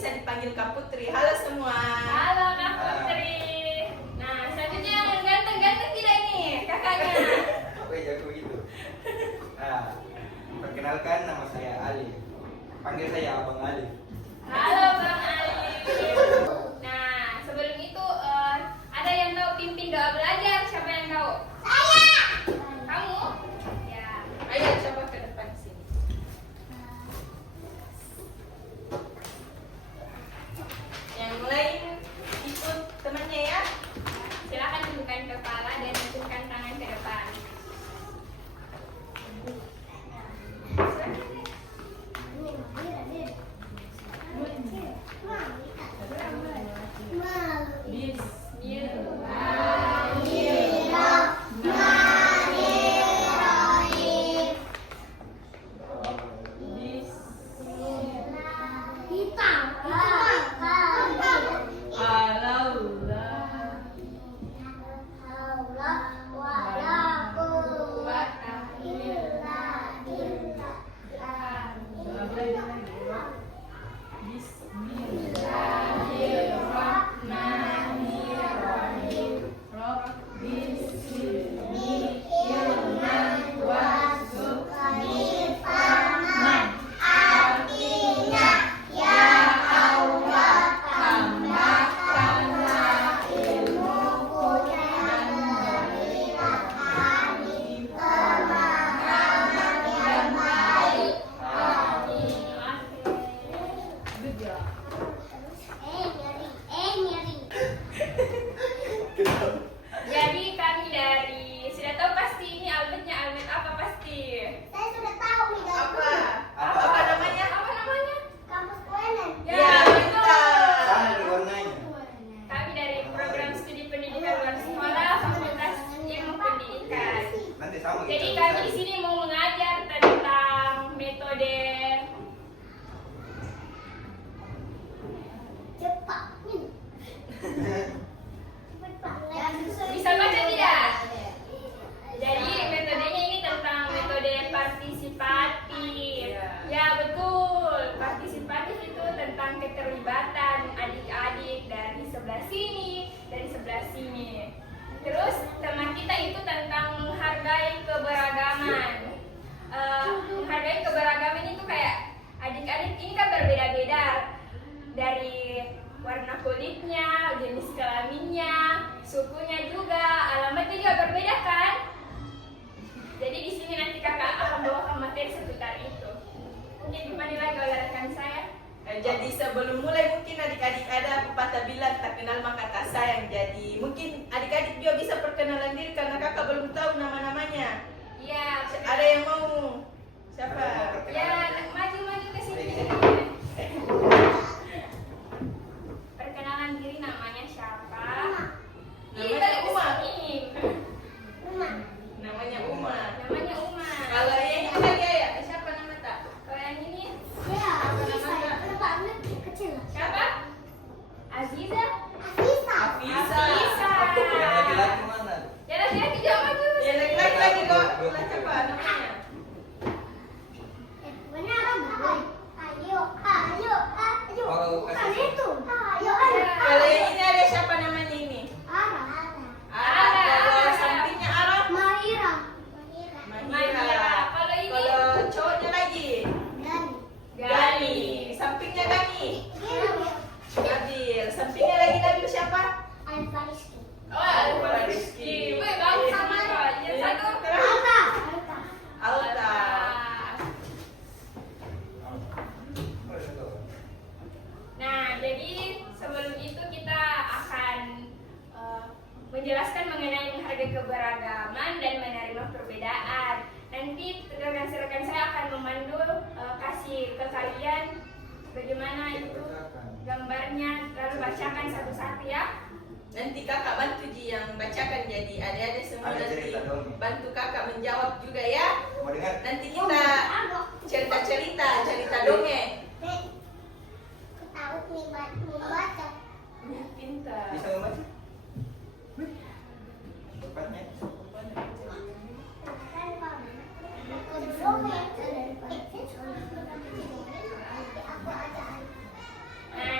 bisa dipanggil Kak Putri. Halo semua. Halo Kak Putri. Nah, selanjutnya yang ganteng-ganteng tidak ini, kakaknya. Oke, jago gitu. Nah, perkenalkan nama saya Ali. Panggil saya Abang Ali. Halo Bang Ali. Nah, sebelum itu ada yang tahu pimpin doa belajar? Siapa yang tahu? Saya. Kamu? Ya. Ayo coba ke depan sini. Yang lain ikut temannya ya. Silakan tundukkan kepala dan tundukkan tangan ke depan. Jadi kami dari sudah tahu pasti ini Albert apa pasti? Saya sudah tahu nih guys. Apa namanya? Apa namanya? Kampus UNN. Ya, betul. Sana di warnanya. Kami dari program studi pendidikan luar sekolah Fakultas Ilmu Pendidikan. Nanti sama Jadi kita kami di cari. sini mau mengajar tentang metode Cepat. bisa baca tidak? Jadi metodenya ini tentang metode partisipatif. Ya betul, partisipatif itu tentang keterlibatan adik-adik dari sebelah sini, dari sebelah sini. Terus tema kita itu tentang menghargai keberagaman. Menghargai keberagaman itu kayak adik-adik ini kan berbeda-beda dari warna kulitnya, jenis kelaminnya, sukunya juga, alamatnya juga berbeda kan? Jadi di sini nanti kakak akan bawakan materi seputar itu. Mungkin dipanggil lagi oleh rekan saya. Jadi sebelum mulai mungkin adik-adik ada pepatah bilang tak kenal maka tak sayang. Jadi mungkin adik-adik juga bisa perkenalan diri karena kakak belum tahu nama-namanya. Iya. Ada yang mau? Siapa? Ya, maju-maju ke sini. Perkenalan diri namanya siapa? Ini Namanya balik ke Uma. sini. Namanya Uma. Namanya Uma. Kalau yang ini lagi ya, siapa nama tak? Kalau yang ini Ya, Afisa. Kenapa Anda kecil? siapa? Aziza. Afisa. Afisa. Yang laki-laki mana? Ya laki-laki juga maju. Ya lagi lagi kok. Bilang siapa namanya? Benar apa? Ayo, ayo, ayo. Oh, Bukan kasih. itu. Ayo, ayo. Kalau yang ini ada siapa namanya ini? Ara. Arah. Kalau Arah. sampingnya Arah. Mahira. Mahira. Kalau ini? Kalau cowoknya lagi? Dani. Gani. Sampingnya Gani. Nabil. Sampingnya lagi Nabil siapa? Alfa Rizky. Oh, ada Rizky. Wih, bagus sama yang satu. Alta. Alta. Nah, jadi sebelum itu kita akan menjelaskan mengenai menghargai keberagaman dan menerima perbedaan. Nanti rekan-rekan saya akan memandu kasih ke kalian bagaimana itu gambarnya, lalu bacakan satu-satu ya. Nanti kakak bantu Ji yang bacakan, jadi adik-adik semua Ada nanti cerita dongeng. bantu kakak menjawab juga ya. Mau dengar? Nanti kita cerita dongeng. Tahu membaca. Pintar. Bisa membaca? Tepatnya. Nah,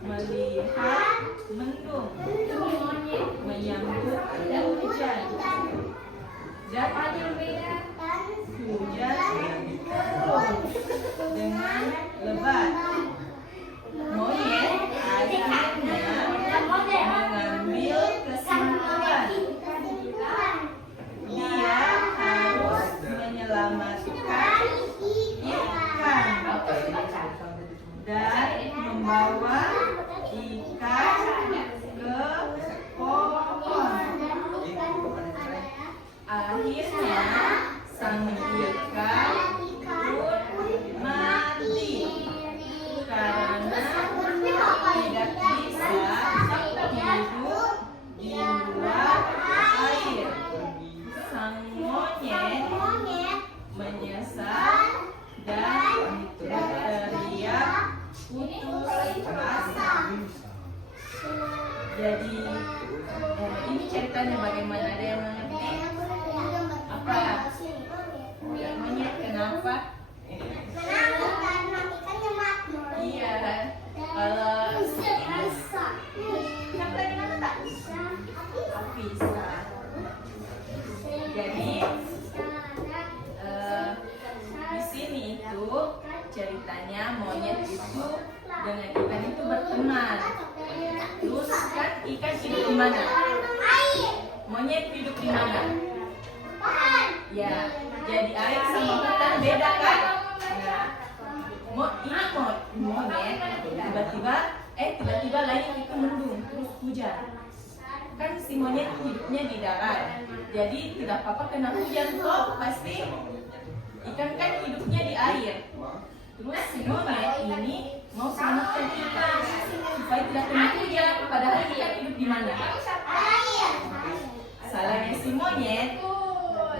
melihat mendung, menyambut hujan. Dan hujan turun dengan lebat. Monyet akhirnya mengambil kesimpulan. Dia harus menyelamatkan ikan dan membawa ikan ke pohon. Akhirnya sang ikan pun mati karena tidak bisa hidup di luar air. Sang monyet menyesal dan berteriak putus asa. Jadi ini ceritanya bagaimana, ada yang mengerti? Apa? Monyet kenapa? Iya. Kalau siapa yang nama tak? Afisa. Jadi di sini itu ceritanya monyet itu dengan ikan itu berteman. Terus kan ikan hidup di mana? Monyet hidup di mana? Ya, jadi air sama hutan beda kan? Nah, ini monyet tiba-tiba langit itu mendung terus hujan. Kan si monyet hidupnya di darat, jadi tidak apa-apa kena hujan toh pasti. Ikan kan hidupnya di air. Terus si monyet ini mau selamatkan ikan supaya tidak kena hujan, padahal ikan hidup di mana? Salahnya si monyet,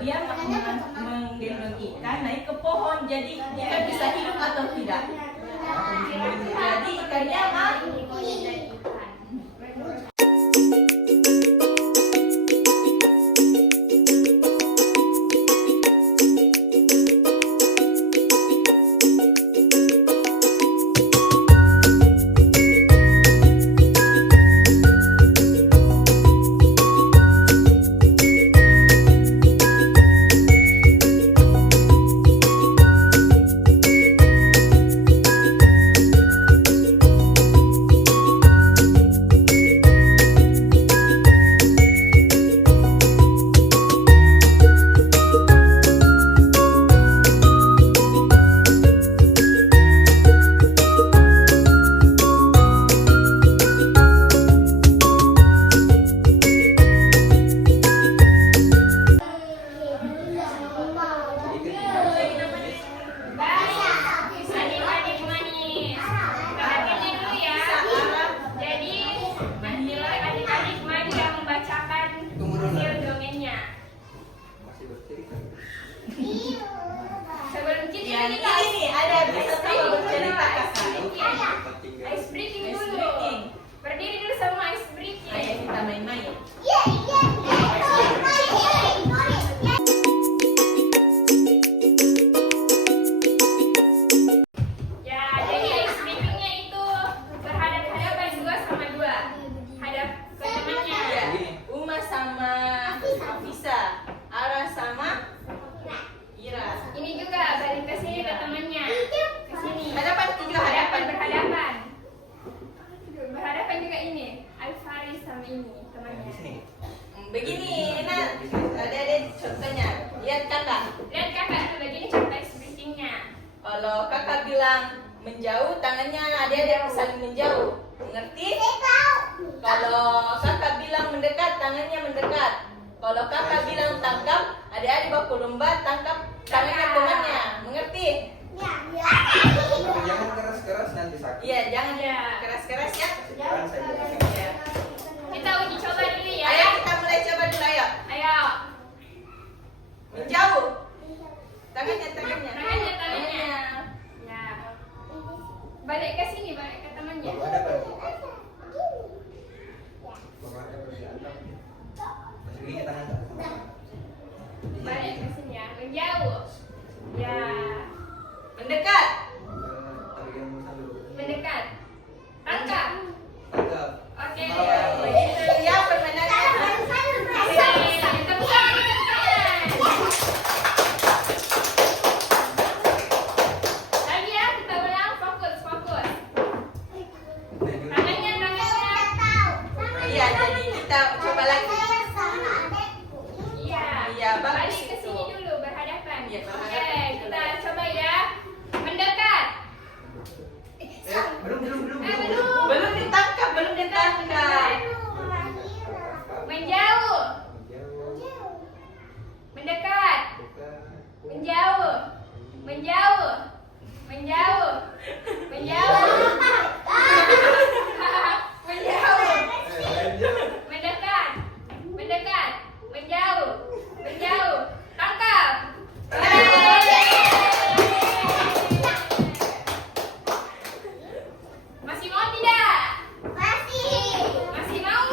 dia menggendong ikan naik ke pohon, jadi ikan bisa hidup atau tidak? Jadi ikannya mati. Ini ada bisa tahu bercerita kakak. Ice breaking dulu. Berdiri dulu sama ice breaking. Ayo kita main-main. Ya, jadi ice breakingnya itu berhadapan-hadapan 2-2. Hadap ke temannya. Ya, Uma sama Afisa, Ara sama Ira. Ini juga balik ke sini ke temannya. Ke sini. Hadapan juga hadapan. Berhadapan. Berhadapan juga ini. Alfaris sama ini temannya. Begini, nah ada contohnya. Lihat kakak. Lihat kakak tuh begini contoh ice breakingnya. Kalau kakak bilang menjauh, tangannya adik-adik saling menjauh. Mengerti? Kalau kakak bilang mendekat, tangannya mendekat. Kalau kakak bilang tangkap, adik-adik baku lomba tangkap tangannya temannya. Mengerti? Tapi jangan keras-keras nanti sakit. Iya, jangan Iya. keras-keras ya. Sekarang saja. Ya. Kita uji coba dulu ya. Ayo kita mulai coba dulu ayo. Ayo. Menjauh. Tangannya. Tangannya. Ya. Balik ke sini, balik ke temannya. Bapak ada berarti. Bapak ada berarti antap. Masih gini tangan tak? Balik ke sini ya. Menjauh. Ya. menjauh, menjauh, menjauh, mendekat, mendekat, menjauh, menjauh, tangkap. Masih mau tidak? Masih mau?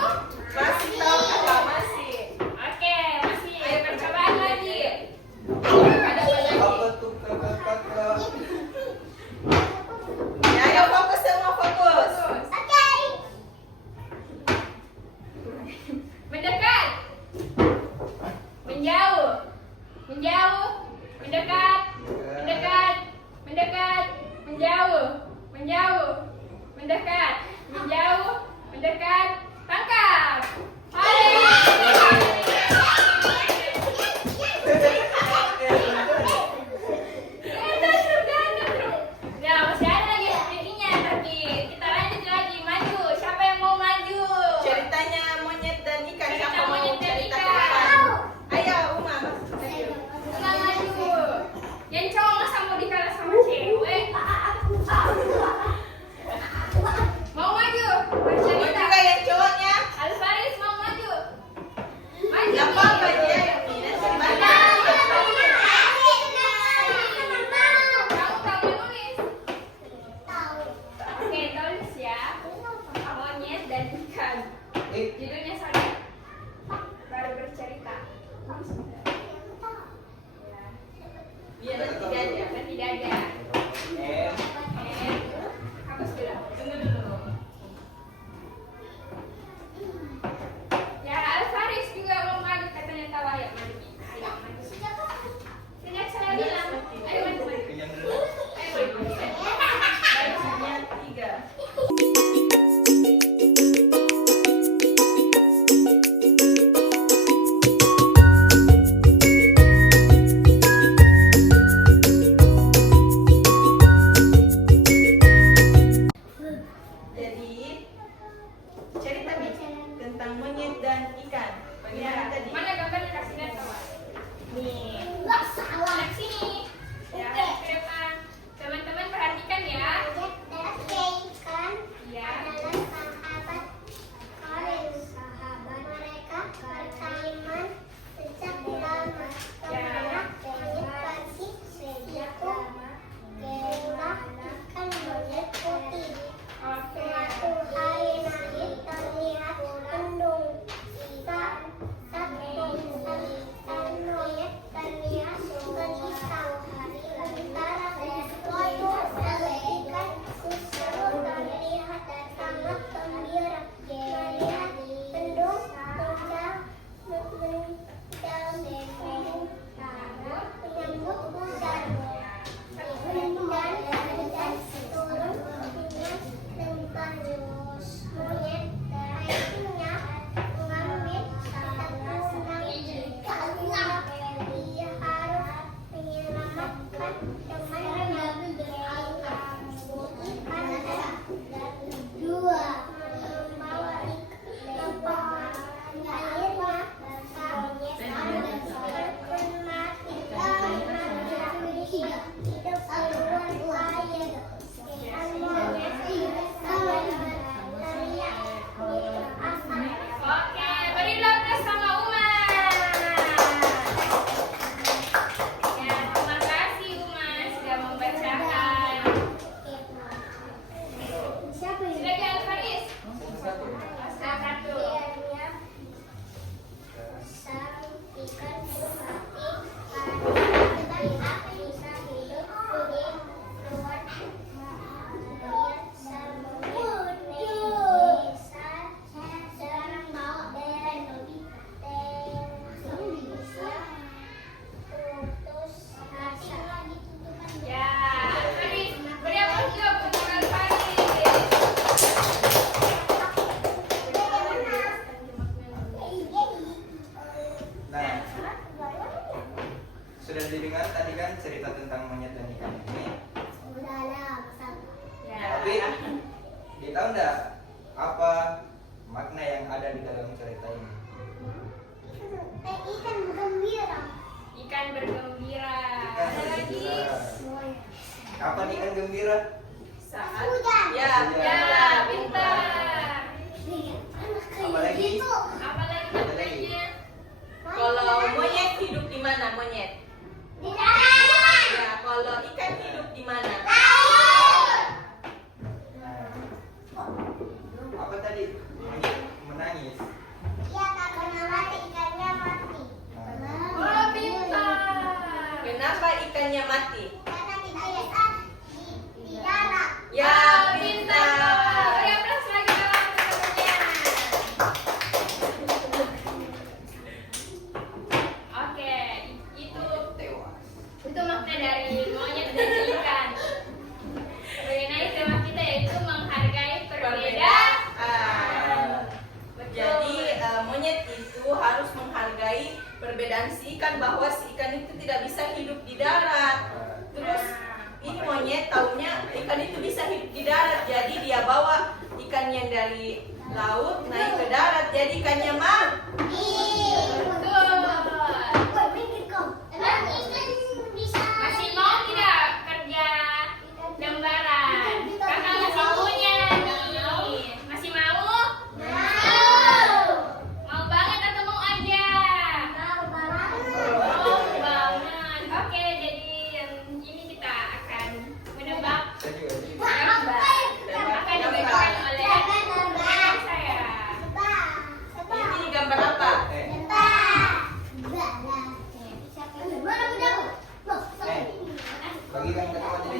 Masih tahu kakak masih. Oke, masih percobaan lagi. Ada banyak. Apa tuh kakak? Ya, ayo fokus semua fokus. Mendekat, menjauh, menjauh, mendekat, mendekat, mendekat, menjauh, menjauh, mendekat, menjauh, mendekat, tangkap. Nah, masih ada lagi sprintnya, tapi kita lanjut lagi, maju. Siapa yang mau maju? Ceritanya monyet dan ikan. Cerita Siapa mau monyet dan cerita ikan. ikan? Ayo, Uma. Kita maju. Yang cowok masa mau dikalah sama cewek? Mau maju? Mau Bercerita. juga yang cowoknya? Alvaris mau maju? Maju. Gak apa-apa dia yang minat. Kamu menulis? Oke, tulis ya. Monyet dan ikan. Judulnya sama. Baru bercerita. Ya. Biar nanti tidak ada. Dan tidak ada. Hapus dulu. Tunggu dulu. Ya, Alvaris juga mau maju katanya tahu ayo maju. Ayo maju. Sejak saya bilang, ayo maju maju. Yang dulu. Ayo maju. Bajunya 3. Jadi cerita Bi, tentang monyet dan ikan. Bagaimana Ya, tadi? mana gambarnya kasih lihat sama. Nih. Nah, sini. Ya, ke depan. Teman-teman perhatikan ya. Ya. Oke. Oke, berilah aplaus sama Uma. Ya, terima kasih Uma sudah membacakan. Silakan Alvaris. Satu. Ya, Kapan ikan gembira? Saat Hujan. ya, Ya, pintar. Apalagi? Apalagi namanya? Kalau monyet hidup di mana monyet? Di darat. Ya, kalau ikan hidup di mana? Apa tadi? Menangis. Ya, karena mati ikannya mati. Oh, pintar. Kenapa ikannya mati? Karena tidak bisa di darat. Ya, Pintar. pintar. Ya, plus lagi dalam pertanyaannya. Oke, itu makna dari monyet dan ikan. Mengenai tema kita yaitu menghargai perbedaan. Jadi monyet itu harus menghargai perbedaan si ikan, bahwa si ikan itu tidak bisa hidup di darat. Terus ini monyet taunya ikan itu bisa hidup di darat, jadi dia bawa ikan yang dari laut naik ke darat, jadi ikannya mati. Betul. Masih mau tidak kerja lembaran? Kakak masih punya nih. Masih mau? Mau banget atau mau aja? Mau banget. Oke, jadi yang ini kita akan menebak Saya juga sih. gambar. Akan dibacakan oleh saya. Ini gambar apa? Bagikan ke teman jadi.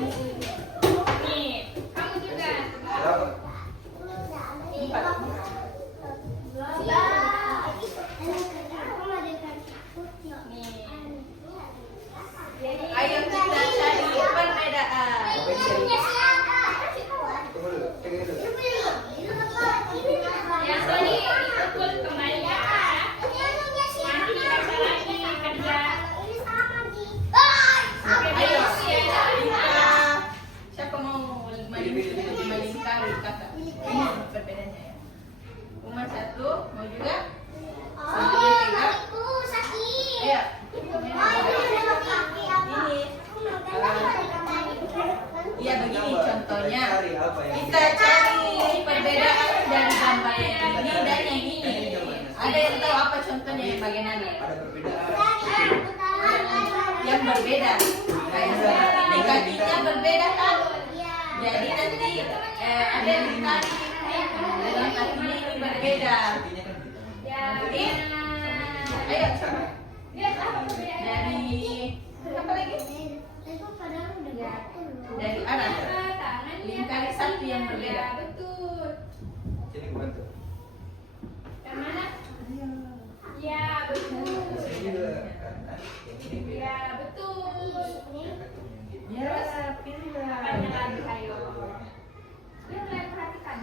Nih, kamu juga. Berapa? Nih. Jadi Ayo kita cari perbedaan. Tunggu dulu. Tunggu dulu. yang tadi ikut kembali ya. Nanti dibaca lagi kerja. Oke, Ayo, ya. Lingka. Siapa mau melingkari kakak? Ini perbedaannya ya. Umar satu, mau juga? Iya. Iya begini contohnya. Cari apa yang Kita cari perbedaan dari gambar yang ini dan yang ini. Ada yang tahu apa contohnya yang bagaimana? ada perbedaan. Yang berbeda. Kayak seperti ini kakinya berbeda kan? Jadi nanti ada yang ditarik. Dalam kakinya ini berbeda. Artinya kan gitu. Ya, Ini. benar. Ayo coba. Lihat apa perbedaannya? Dari apa lagi? Dari arah. Tangan Lingkari satu yang berbeda. Ya, betul. Sini gua bantu. Yang mana? Ya, betul. Sini juga kan. Yang ini beda. Ya, betul. Ya, pilihlah. Apanya lagi, ayo. Dia mulai perhatikan.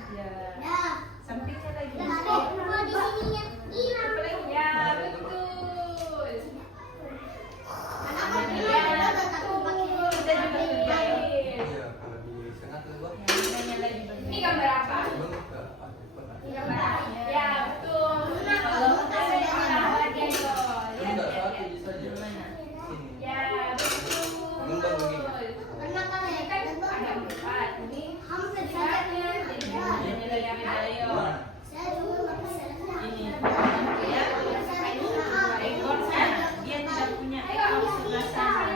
Ya, sampingnya lagi. Ya, betul. Ya, betul. Kita juga kerjain. Iya, kalau di setengah tuh gua. Sampingnya lagi berbeda. Ini gambar apa? Gua ke apa? Ini gambar apa? Ya, betul. Kalau ada yang lagi, ayo. Lihat, Enggak, lihat, satu lihat. bisa aja. Mana? Sini. Ya, betul. Ngembang begini. Ini kan ada empat. Ini lihatnya. Sampingnya lagi beda. Ayo. Mana? Ini. Ya. Ekornya dia tidak punya ekor sebelah sana.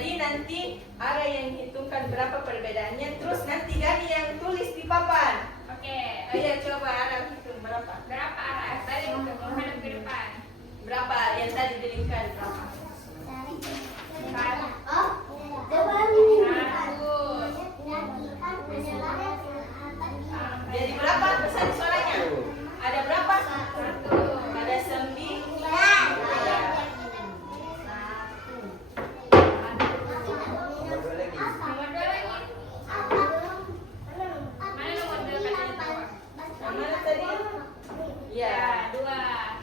Jadi nanti Ara yang hitungkan berapa perbedaannya, terus nanti Gani yang tulis di papan. Oke. Ayo coba Ara hitung berapa? Berapa arah? Tadi untuk menghadap ke depan. Berapa yang tadi dilingkar berapa? Jadi berapa besar suaranya? Ada berapa? Ada 9. Nomor 2 lagi. Nomor 2 lagi. Mana nomor 2 katanya dua? Yang mana tadi? Ya, Ya. 2.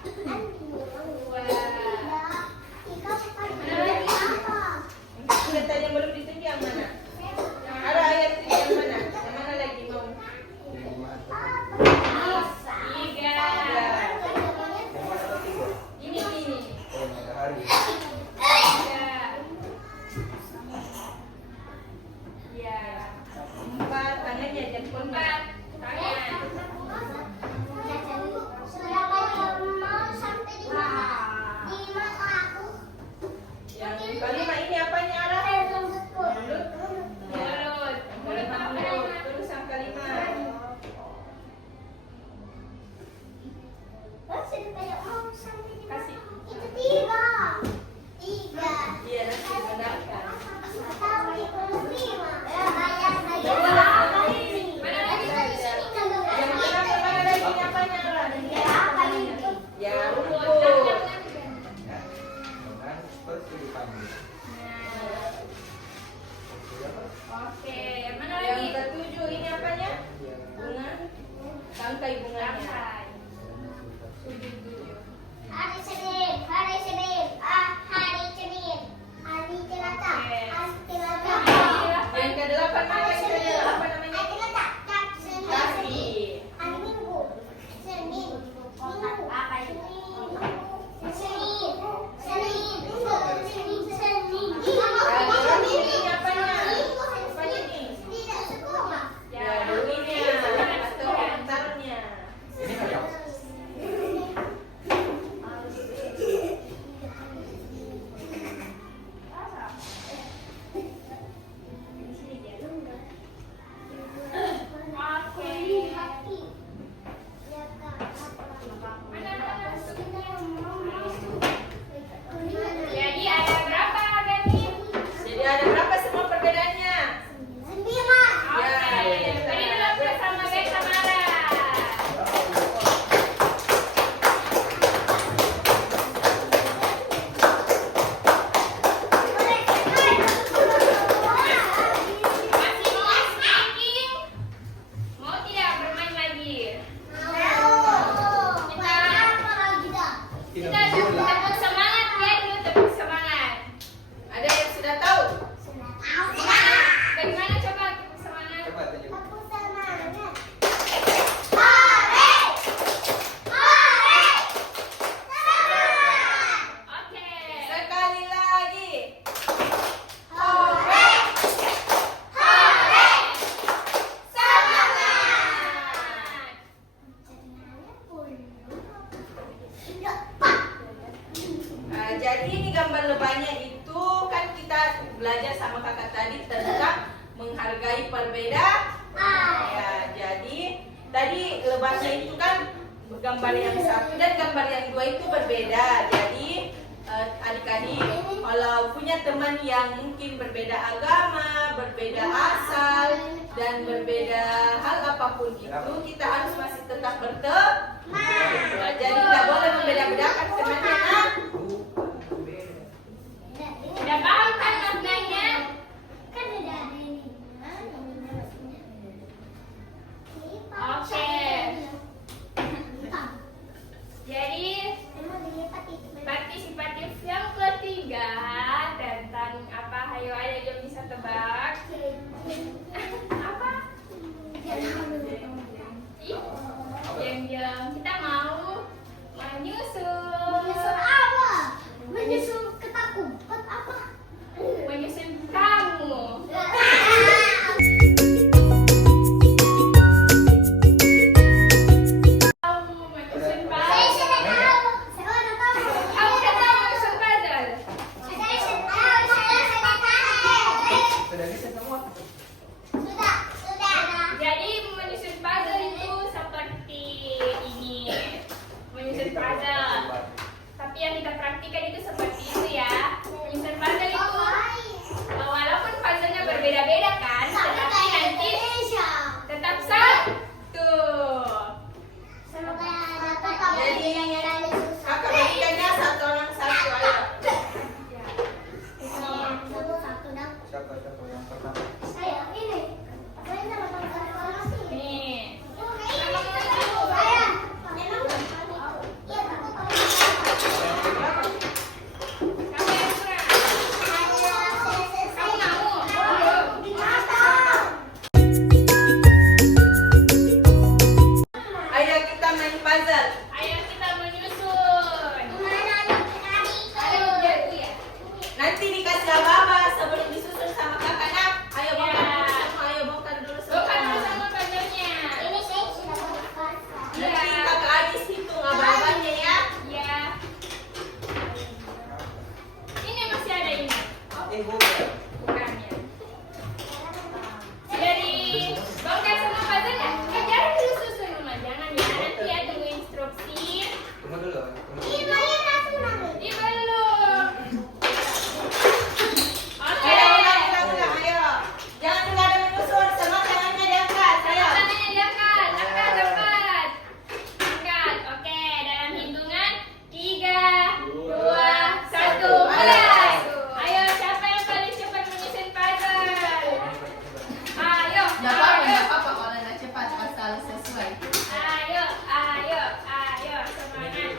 2. Mana lagi? Yang tadi yang belum ditunjuk yang mana? Ada ayat itu yang mana? Yang mana lagi mau? Yang mana? 3. Yang mana lagi? Ini. Oh, matahari. 3. Ya. 4 tangannya jempolnya. 4. Tangan. Yang kelima ini apanya Ara? Mulut. Ya. Mulut. Mulut apa? Mulut. Terus yang kelima. Kasih. Iya nanti dibenarkan. Mana lagi? Yang keenam mana lagi ini apanya Ara? Ya rumput. Ya. Dan seperti dipanggil. Oke, mana Yang lagi? ketujuh ini apanya? Bunga. Tangkai bunganya. Tangkai. 7. Hari Senin, hari Senin, hari Senin, hari Selasa, hari Selasa. Yang kedelapan mana? Yang kedelapan apa namanya? Hari Selasa, Kaki. hari Minggu, Senin, Minggu, Senin. Ini apanya? Apanya ini? Tidak sekolah. Ya dulunya atau antarnya. Ini apa? Jadi ada berapa Gani? Jadi ada berapa semua perbedaannya? Oke. Tadi belum bersama guys Samara. Masih mau speaking? Mau tidak bermain lagi? Kita tepuk semangat ya dulu, tepuk semangat. Ada yang sudah tahu? Bagaimana coba tepuk semangat? Coba tunjuk. Oke. Sekali lagi. Jadi ini gambar lebahnya itu kan kita belajar sama kakak tadi tentang menghargai perbedaan. Ya, jadi tadi lebahnya itu kan gambar yang satu dan gambar yang dua itu berbeda. Jadi adik-adik kalau punya teman yang mungkin berbeda agama, berbeda asal dan berbeda hal apapun itu, kita harus masih tetap berteman. Nah, jadi tidak boleh membeda-bedakan temannya. Nah. Udah paham kan maknanya? Oke. Jadi partisipatif yang ketiga tentang apa? Ayo ada yang bisa tebak? Apa? Ih, yang kita mau menyusun. Menyusul ketakum. Apa? Menyusun kamu. Kamu menyusun Saya puzzle. sudah tahu. Saya udah tahu. Kamu udah tahu menyusun puzzle? Saya sudah tahu. menyusun puzzle. Tapi yang kita praktikan itu seperti itu ya. Menyusun puzzle itu walaupun puzzle-nya berbeda-beda kan, tetapi nanti tetap satu. Jadi kakak bagikannya satu orang satu, ayo. Siapa yang pertama? Nih. Kamu yang kurang. Kamu nggak mau? Ayo kita main puzzle. Ayo kita menyusun. Ada yang jatuh ya? Nanti dikasih apa sebelum disusun sama kakak nak. Ayo bongkar Ya. dulu semua, ayo bongkar dulu semua. Bukan bersama puzzle-nya. Nanti kakak Adis hitung abang-abangnya ya. Ya. Ini masih ada ini. Bukan. Bukan ya. Jadi bongkar semua puzzle-nya. Jangan dulu susun rumah, jangan ya. Nanti ya tunggu instruksi. Tunggu dulu. Ih, belum. Oke. Ayo ulang, ayo. Jangan dulu ada menyusun, semua tangannya diangkat. Ayo. Tangannya diangkat, angkat. Angkat, oke. Dalam hitungan 3, 2, 1, mulai. Ayo, siapa yang paling cepat menyusun puzzle? Ayo, Nggak apa-apa kalau nggak cepat asal sesuai. Ayo, semangat.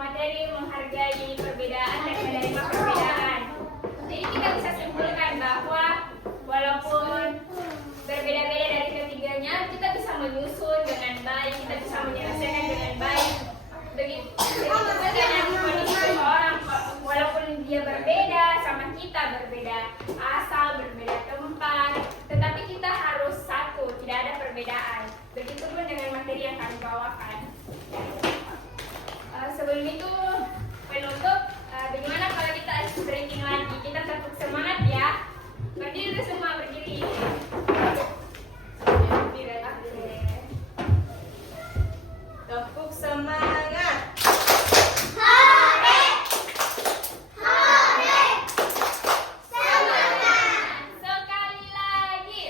materi menghargai perbedaan dan menerima perbedaan. Jadi kita bisa simpulkan bahwa walaupun berbeda-beda dari ketiganya, kita bisa menyusun dengan baik, kita bisa menyelesaikan dengan baik. Begitu dengan kondisi seseorang, walaupun dia berbeda sama kita, berbeda asal, berbeda tempat, tetapi kita harus satu, tidak ada perbedaan. Begitupun dengan materi yang kami bawakan. Sebelum itu penutup, bagaimana kalau kita stretching lagi? Kita tetap semangat ya. Berdiri semua, berdiri. Tepuk semangat. Hore! Hore! Semangat! Sekali lagi.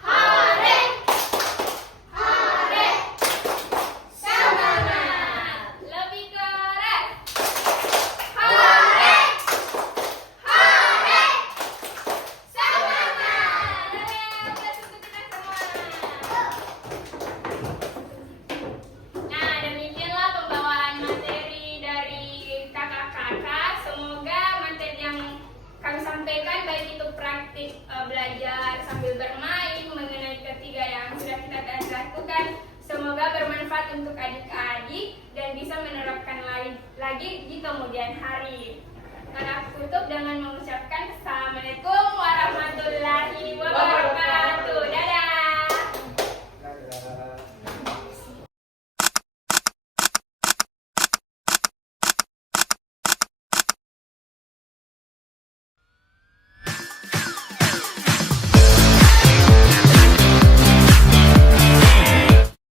Hore! Hore! Semangat. Lebih keras. Hore! Hore! Semangat! Aplaus untuk kita semua. Nah, demikianlah pembawaan materi dari kakak-kakak. Semoga materi yang kami sampaikan, baik itu praktik belajar sambil bermain mengenai ketiga yang sudah kita lakukan, semoga bermanfaat untuk adik-adik dan bisa menerapkan lagi di kemudian hari. Kakak tutup dengan